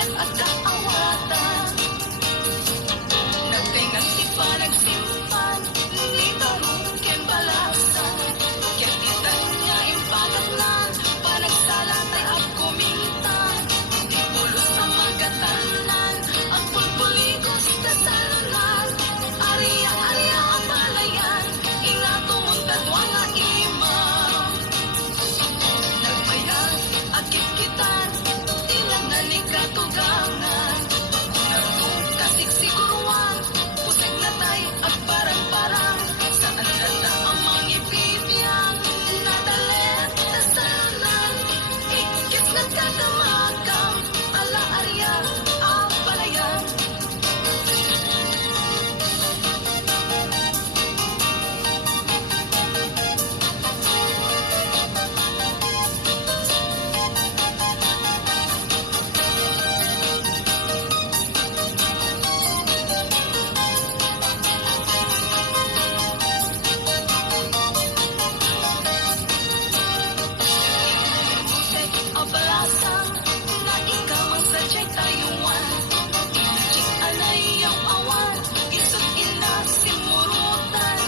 kamet at kaawatan. Nagtingan iba nagsimpan, ni tarong ken balasan. Ken itan nga impagaklan, panagsalatay at kumintan. Di pulos na magatanan, ang pulpuligos na salunan. Ariya-ariya ang balayan, ingatumong dadwa nga imam. Nagbayag at kitkitan, ilang nanikatugangan. Nagkukasik siguruan, pusag na tay at parang-parang. Saan lata ang mga ibibiyang, nadalet na salunan. Ikit na katamakam, ala ariya ang balayan. Abalasang na ikaw ang sadya'y tayuan. Inajik alay ang awan, isot ila simurutan.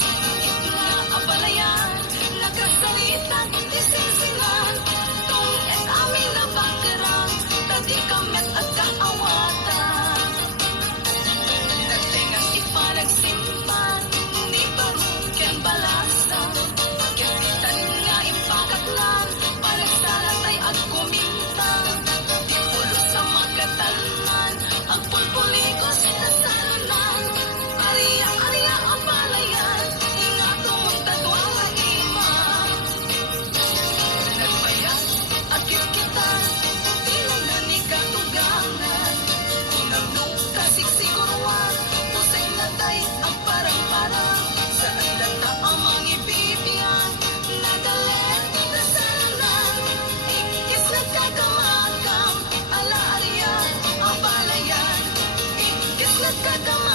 Singit na abalayan, nagkasalitan, isinsinan. Tung et amin na bakirang, dati kamet at kaawatan. Nagtingang ipanagsimpan, ni barong ken balasang. Kapitan nga impagaklan, panagsalatay at kumintang. Di pulos sa magatalan, ang pulpuligos na salunan. Ariya-ariya ang balayan, ingatumong dadwa nga imam. Nagbayag at kitkitan, ilang nanikatugangan. Unang nukasik siguruan, pusay na tay ang parang-parang. Saan lata ang mga ibibiyang, nadalet na salunan. Ikis na katamakam, ala ariya ang balayan. Ikis na katamakam,